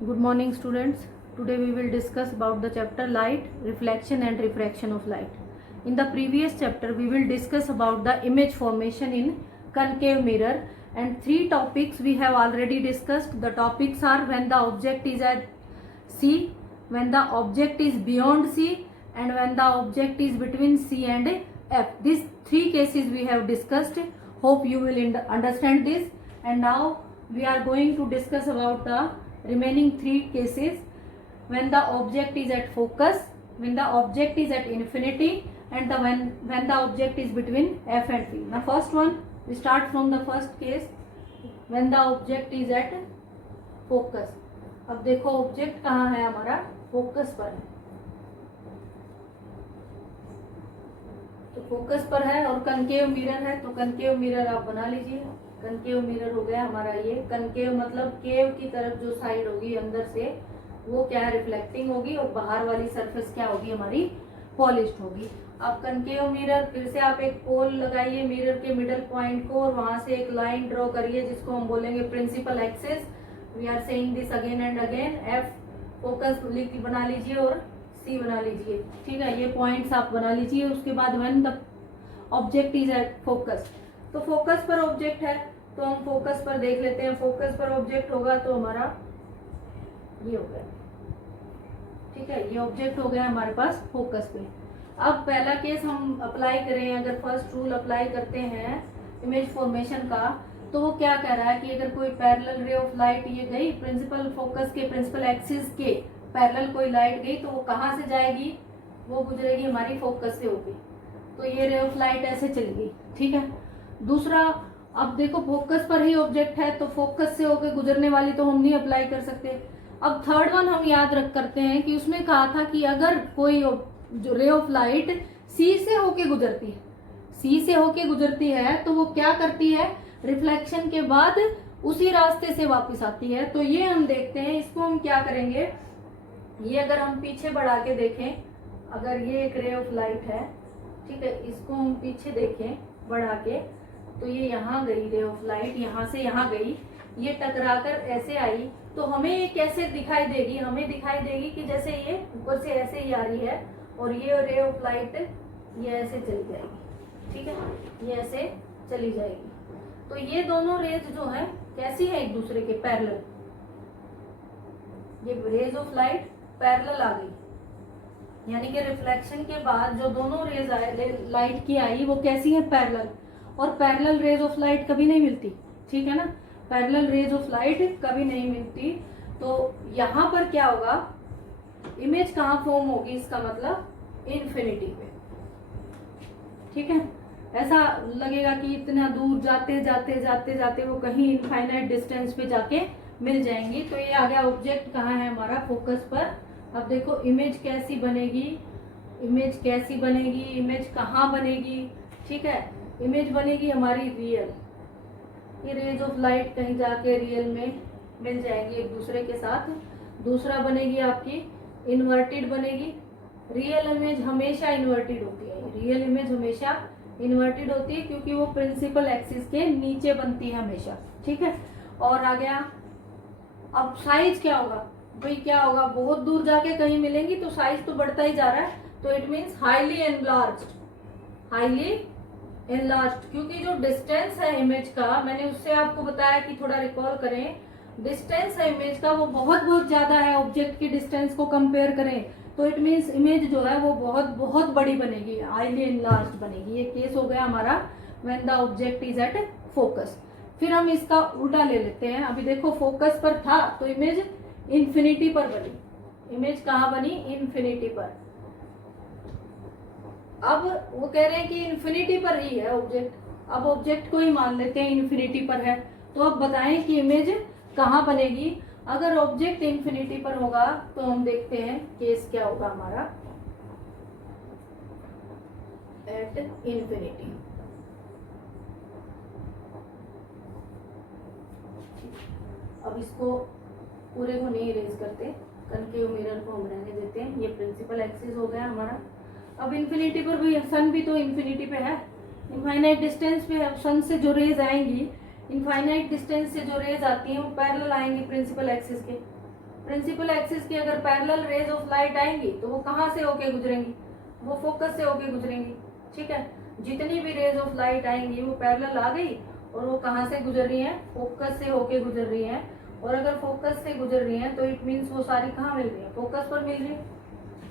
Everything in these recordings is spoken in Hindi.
Good morning, students. Today we will discuss about the chapter light, reflection and refraction of light. In the previous chapter we will discuss about the image formation in concave mirror, and three topics we have already discussed. The topics are when the object is at C, when the object is beyond C, and when the object is between C and F. These three cases we have discussed. Hope you will understand this. And now we are going to discuss about the remaining three cases: when the object is at focus, when the object is at infinity, and when the object is between F and P. Now first one, we start from the first case, when the object is at focus. अब देखो ऑब्जेक्ट कहाँ है हमारा, फोकस पर है, तो फोकस पर है और कनकेव मिरर है, तो कनकेव मिरर आप बना लीजिए। कनकेव मिरर हो गया हमारा ये। कनकेव मतलब केव की तरफ जो साइड होगी अंदर से वो क्या है, रिफ्लेक्टिंग होगी, और बाहर वाली सरफेस क्या होगी हमारी, पॉलिश्ड होगी। अब कनकेव मिरर, फिर से आप एक पोल लगाइए मिरर के मिडल पॉइंट को और वहां से एक लाइन ड्रॉ करिए जिसको हम बोलेंगे principal axis. We are saying this again and again. F focus बना लीजिए और सी बना लीजिए, ठीक है, ये पॉइंट्स आप बना लीजिए। उसके बाद when the object is at focus, तो फोकस पर ऑब्जेक्ट है, तो हम फोकस पर देख लेते हैं। फोकस पर ऑब्जेक्ट होगा तो हमारा ये हो गया, ठीक है, ये ऑब्जेक्ट हो गया हमारे पास फोकस पे। अब पहला केस हम अप्लाई करें, अगर फर्स्ट रूल अप्लाई करते हैं इमेज फॉर्मेशन का, तो वो क्या कह रहा है कि अगर कोई पैरेलल रे ऑफ लाइट ये गई प्रिंसिपल फोकस के प्रिंसिपल एक्सिस के पैरेलल कोई लाइट गई, तो वो कहाँ से जाएगी, वो गुजरेगी हमारी फोकस से होगी। तो ये रे ऑफ लाइट ऐसे चली गई, ठीक है। दूसरा, अब देखो फोकस पर ही ऑब्जेक्ट है तो फोकस से होकर गुजरने वाली तो हम नहीं अप्लाई कर सकते। अब थर्ड वन हम याद रख करते हैं कि उसमें कहा था कि अगर कोई जो रे ऑफ लाइट सी से होके गुजरती है, सी से होके गुजरती है, तो वो क्या करती है, रिफ्लेक्शन के बाद उसी रास्ते से वापस आती है। तो ये हम देखते हैं, इसको हम क्या करेंगे, ये अगर हम पीछे बढ़ा के देखें, अगर ये एक रे ऑफ लाइट है, ठीक है, इसको हम पीछे देखें बढ़ा के, तो ये यहाँ गई रे ऑफ लाइट, यहाँ से यहाँ गई, ये टकराकर ऐसे आई, तो हमें ये कैसे दिखाई देगी, हमें दिखाई देगी कि जैसे ये ऊपर से ऐसे ही आ रही है और ये रे ऑफ लाइट ये ऐसे चली जाएगी, ठीक है, ये ऐसे चली जाएगी। तो ये दोनों रेज जो है कैसी है, एक दूसरे के पैरेलल, ये रेज ऑफ लाइट पैरेलल आ गई, यानी कि रिफ्लेक्शन के बाद जो दोनों रेज लाइट की आई वो कैसी है, पैरेलल। और पैरेलल रेज ऑफ लाइट कभी नहीं मिलती, ठीक है ना, पैरेलल रेज ऑफ लाइट कभी नहीं मिलती। तो यहाँ पर क्या होगा, इमेज कहाँ फॉर्म होगी, इसका मतलब इन्फिनिटी पे, ठीक है। ऐसा लगेगा कि इतना दूर जाते जाते जाते जाते वो कहीं इनफाइनाइट डिस्टेंस पे जाके मिल जाएंगी। तो ये आ गया ऑब्जेक्ट कहाँ है हमारा, फोकस पर। अब देखो इमेज कैसी बनेगी, इमेज कैसी बनेगी, इमेज कहाँ बनेगी, ठीक है, इमेज बनेगी हमारी रियल, ये रेज ऑफ लाइट कहीं जाके रियल में मिल जाएंगी एक दूसरे के साथ। दूसरा बनेगी आपकी इन्वर्टेड बनेगी, रियल इमेज हमेशा इन्वर्टेड होती है, रियल इमेज हमेशा इन्वर्टेड होती है क्योंकि वो प्रिंसिपल एक्सिस के नीचे बनती है हमेशा, ठीक है। और आ गया, अब साइज क्या होगा भाई, क्या होगा, बहुत दूर जाके कहीं मिलेंगी तो साइज तो बढ़ता ही जा रहा है, तो it means highly enlarged, highly enlarged, क्योंकि जो डिस्टेंस है इमेज का, मैंने उससे आपको बताया कि थोड़ा रिकॉल करें, डिस्टेंस है इमेज का वो बहुत बहुत ज्यादा है ऑब्जेक्ट की डिस्टेंस को कंपेयर करें, तो इट मीन्स इमेज जो है वो बहुत बहुत बड़ी बनेगी, हाईली एनलार्ज्ड बनेगी। ये केस हो गया हमारा when the object is at focus. फिर हम इसका उल्टा ले लेते हैं। अभी देखो फोकस पर था तो इमेज इन्फिनिटी पर बनी, इमेज कहाँ बनी, इन्फिनिटी पर। अब वो कह रहे हैं कि इन्फिनिटी पर ही है ऑब्जेक्ट, अब ऑब्जेक्ट को ही मान लेते हैं इन्फिनिटी पर है, तो अब बताएं कि इमेज कहाँ बनेगी। अगर ऑब्जेक्ट इन्फिनिटी पर होगा तो हम देखते हैं केस क्या होगा हमारा, एट इन्फिनिटी। अब इसको पूरे को नहीं इरेज करते, कनकेव मिरर को हम रहने देते हैं, ये प्रिंसिपल एक्सिस हो गया हमारा। अब इन्फिनिटी पर भी, सन भी तो इन्फिनिटी पे है, इनफाइनाइट डिस्टेंस पे है, सन से जो रेज आएंगी, इनफाइनाइट डिस्टेंस से जो रेज आती हैं वो पैरेलल आएंगी प्रिंसिपल एक्सिस के, प्रिंसिपल एक्सिस की अगर पैरेलल रेज ऑफ लाइट आएंगी तो वो कहाँ से होके गुजरेंगी, वो फोकस से होके गुजरेंगी। ठीक है, जितनी भी रेज ऑफ लाइट आएंगी वो पैरेलल आ गई और वो कहाँ से गुजर रही है, फोकस से होके गुजर रही है। और अगर फोकस से गुजर रही है तो इट मीन्स वो सारी कहाँ मिल रही है, फोकस पर मिल रही है।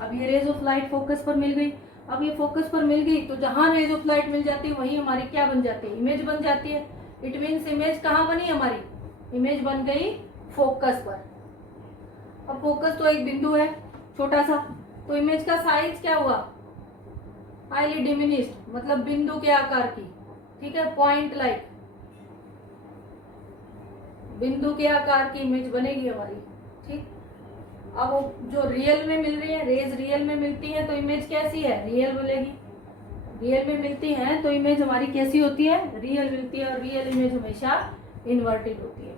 अब ये रेज ऑफ लाइट फोकस पर मिल गई, अब ये फोकस पर मिल गई तो जहां रेज ऑफ लाइट मिल जाती है वहीं हमारी क्या बन जाती है, इमेज बन जाती है। इट मीन्स इमेज कहाँ बनी हमारी, इमेज बन गई फोकस पर। अब फोकस तो एक बिंदु है छोटा सा, तो इमेज का साइज क्या हुआ, हाईली डिमिनिश्ड, मतलब बिंदु के आकार की। ठीक है, पॉइंट लाइक बिंदु के आकार की इमेज बनेगी हमारी। ठीक, अब वो जो रियल में मिल रही है, रेज रियल में मिलती है तो इमेज कैसी है, रियल मिलेगी। रियल में मिलती है तो इमेज हमारी कैसी होती है, रियल मिलती है। और रियल इमेज हमेशा इन्वर्टेड होती है,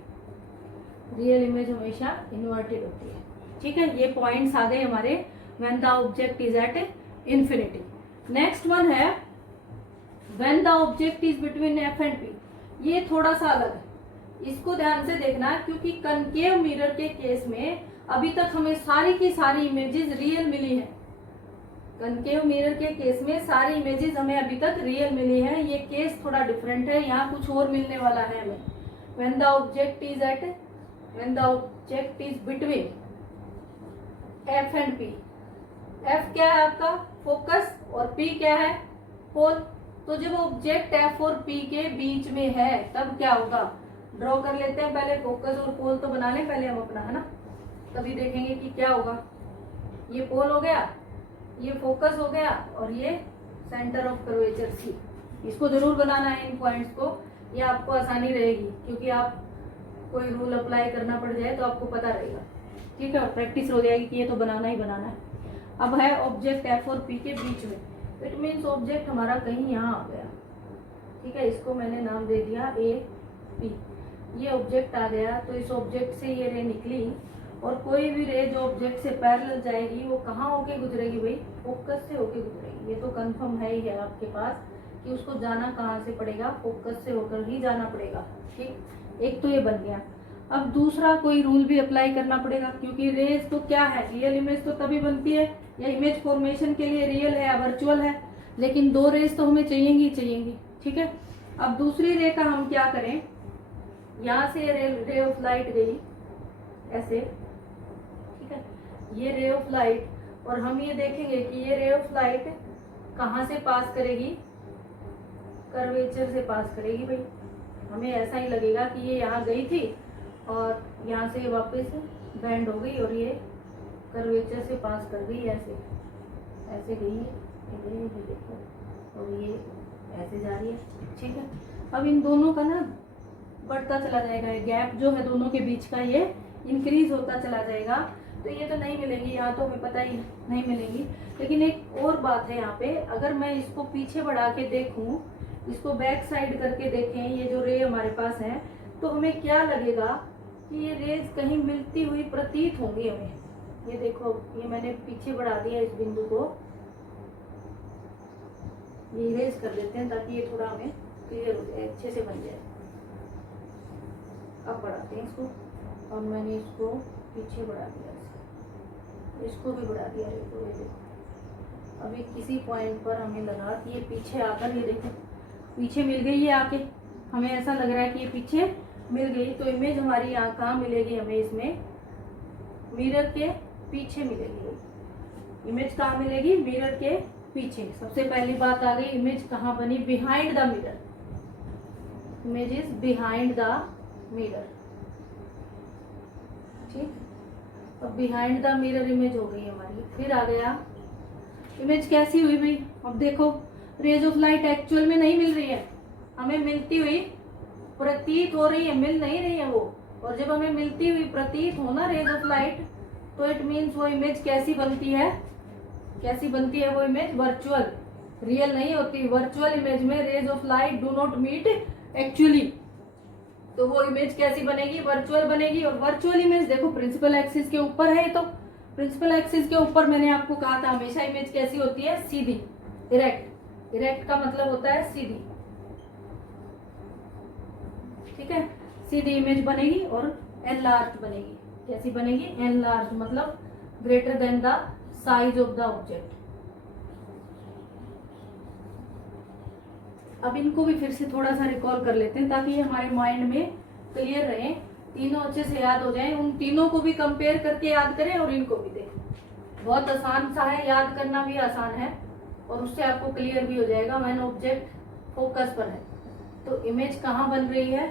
रियल इमेज हमेशा इन्वर्टेड होती है। ठीक है, ये पॉइंट्स आ गए हमारे when the object is at infinity. Next one है when the object is between F and P. ये थोड़ा सा अलग है, इसको ध्यान से देखना, क्योंकि कनकेव मिरर के केस में अभी तक हमें सारी की सारी इमेजेस रियल मिली है। कनकेव मिरर के केस में सारी इमेजेस हमें अभी तक रियल मिली है। ये केस थोड़ा डिफरेंट है, यहाँ कुछ और मिलने वाला है हमें। When the object is between F and P. F क्या है आपका, फोकस, और पी क्या है, पोल। तो जब ऑब्जेक्ट एफ और पी के बीच में है तब क्या होगा, ड्रॉ कर लेते हैं पहले, फोकस और पोल तो बना लें पहले हम अपना, है ना, तभी देखेंगे कि क्या होगा। ये पोल हो गया, ये फोकस हो गया, और ये सेंटर ऑफ कर्वेचर सी। इसको जरूर बनाना है इन पॉइंट्स को, ये आपको आसानी रहेगी, क्योंकि आप कोई रूल अप्लाई करना पड़ जाए तो आपको पता रहेगा। ठीक है, और प्रैक्टिस हो जाएगी कि ये तो बनाना ही बनाना है। अब है ऑब्जेक्ट एफ और पी के बीच में, इट मीन्स ऑब्जेक्ट हमारा कहीं यहाँ आ गया। ठीक है, इसको मैंने नाम दे दिया ए पी। ये ऑब्जेक्ट आ गया तो इस ऑब्जेक्ट से ये रे निकली, और कोई भी रे जो ऑब्जेक्ट से पैरेलल जाएगी वो कहाँ होके गुजरेगी भाई, फोकस से होके गुजरेगी। ये तो कंफर्म है ही है आपके पास कि उसको जाना कहाँ से पड़ेगा, फोकस से होकर ही जाना पड़ेगा। ठीक, एक तो ये बन गया। अब दूसरा कोई रूल भी अप्लाई करना पड़ेगा, क्योंकि रेज तो क्या है, रियल इमेज तो तभी बनती है, या इमेज फॉर्मेशन के लिए रियल है या वर्चुअल है, लेकिन दो रेज तो हमें चाहिएंगी ही चाहिएंगी। ठीक है, अब दूसरी रे का हम क्या करें, यहाँ से रे ऑफ लाइट गई ऐसे, ठीक है, ये रे ऑफ लाइट, और हम ये देखेंगे कि ये रे ऑफ लाइट कहाँ से पास करेगी, कर्वेचर से पास करेगी भाई। हमें ऐसा ही लगेगा कि ये यहाँ गई थी और यहाँ से वापस बैंड हो गई और ये कर्वेचर से पास कर गई, ऐसे ऐसे गई है, ये देखो, और ये ऐसे जा रही है। ठीक है, अब इन दोनों का ना बढ़ता चला जाएगा, गैप जो है दोनों के बीच का ये इंक्रीज होता चला जाएगा। तो ये तो नहीं मिलेंगी, यहाँ तो हमें पता ही नहीं मिलेंगी। लेकिन एक और बात है यहाँ पे, अगर मैं इसको पीछे बढ़ा के देखूं, इसको बैक साइड करके देखें, ये जो रे हमारे पास है, तो हमें क्या लगेगा कि ये रेज कहीं मिलती हुई प्रतीत होंगी हमें। ये देखो, ये मैंने पीछे बढ़ा दिया इस बिंदु को, ये इरेज कर देते हैं ताकि ये थोड़ा हमें क्लियर हो जाए, अच्छे से बन जाए। अब बढ़ाते हैं इसको, और मैंने इसको पीछे बढ़ा दिया, इसको भी बढ़ा दिया। ये देखो, अभी किसी पॉइंट पर हमें लगा कि ये पीछे आकर, ये देखो पीछे मिल गई है आके, हमें ऐसा लग रहा है कि ये पीछे मिल गई। तो इमेज हमारी यहाँ कहाँ मिलेगी, हमें इसमें मिरर के पीछे मिलेगी। इमेज कहाँ मिलेगी, मिरर के पीछे। सबसे पहली बात आ गई, इमेज कहाँ बनी, behind the mirror. Image is behind the mirror. ठीक, अब बिहाइंड द मिरर इमेज हो गई हमारी। फिर आ गया इमेज कैसी हुई भाई, अब देखो रेज ऑफ लाइट एक्चुअल में नहीं मिल रही है, हमें मिलती हुई प्रतीत हो रही है, मिल नहीं रही है वो। और जब हमें मिलती हुई प्रतीत हो ना रेज ऑफ लाइट, तो इट मीन्स वो इमेज कैसी बनती है, कैसी बनती है वो इमेज, वर्चुअल, रियल नहीं होती। वर्चुअल इमेज में rays of light do not meet actually, तो वो इमेज कैसी बनेगी, वर्चुअल बनेगी। और वर्चुअल इमेज देखो प्रिंसिपल एक्सिस के ऊपर है, तो प्रिंसिपल एक्सिस के ऊपर मैंने आपको कहा था हमेशा इमेज कैसी होती है, सीधी, इरेक्ट। इरेक्ट का मतलब होता है सीधी। ठीक है, सीधी इमेज बनेगी और एनलार्ज बनेगी। कैसी बनेगी, एनलार्ज मतलब greater than the size of the object. अब इनको भी फिर से थोड़ा सा रिकॉल कर लेते हैं ताकि ये हमारे माइंड में क्लियर रहे, तीनों अच्छे से याद हो जाएं। उन तीनों को भी कंपेयर करके याद करें और इनको भी देखें। बहुत आसान सा है, याद करना भी आसान है और उससे आपको क्लियर भी हो जाएगा। व्हेन ऑब्जेक्ट फोकस पर है तो इमेज कहाँ बन रही है,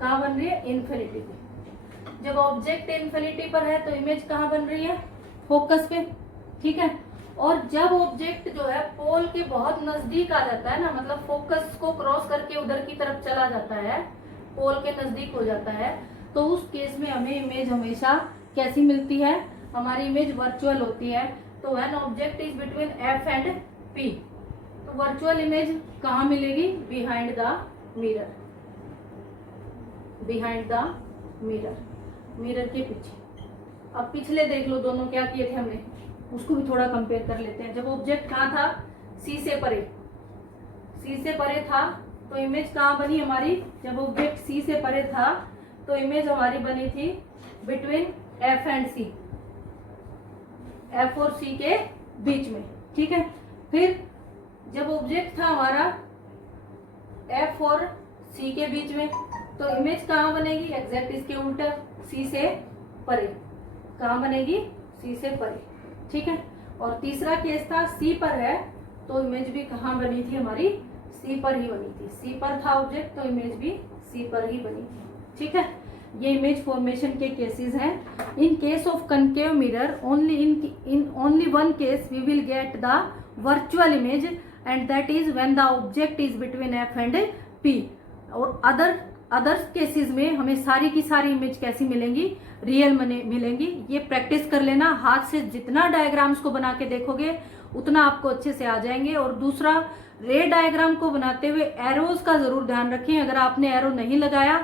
कहाँ बन रही है, इन्फिनिटी पे। जब ऑब्जेक्ट इन्फिनिटी पर है तो इमेज कहाँ बन रही है, फोकस पे, ठीक है। और जब ऑब्जेक्ट जो है पोल के बहुत नजदीक आ जाता है ना, मतलब फोकस को क्रॉस करके उधर की तरफ चला जाता है, पोल के नजदीक हो जाता है, तो उस केस में हमें इमेज हमेशा कैसी मिलती है, हमारी इमेज वर्चुअल होती है। तो when object is between F and P, तो वर्चुअल इमेज कहाँ मिलेगी, behind the mirror, behind the mirror, mirror के पीछे। अब पिछले देख लो दोनों क्या किए थे हमने, उसको भी थोड़ा कंपेयर कर लेते हैं। जब ऑब्जेक्ट कहाँ था, सी से परे, सी से परे था तो इमेज कहाँ बनी हमारी, जब ऑब्जेक्ट सी से परे था तो इमेज हमारी बनी थी between F and C, F और सी के बीच में, ठीक है। फिर जब ऑब्जेक्ट था हमारा एफ और सी के बीच में तो इमेज कहाँ बनेगी, एग्जैक्ट इसके उल्टा, सी से परे, कहाँ बनेगी, सी से परे, ठीक है। और तीसरा केस था सी पर है तो इमेज भी कहाँ बनी थी हमारी, सी पर ही बनी थी। सी पर था ऑब्जेक्ट तो इमेज भी सी पर ही बनी थी, ठीक है। ये इमेज फॉर्मेशन के केसेस हैं। In case of concave mirror only in only one case we will get the virtual image and that is when the object is between F and P. और अदर्स केसेस में हमें सारी की सारी इमेज कैसी मिलेंगी, रियल मिलेंगी। ये प्रैक्टिस कर लेना, हाथ से जितना डायग्राम्स को बना के देखोगे उतना आपको अच्छे से आ जाएंगे। और दूसरा, रे डायग्राम को बनाते हुए एरोज का जरूर ध्यान रखें। अगर आपने एरो नहीं लगाया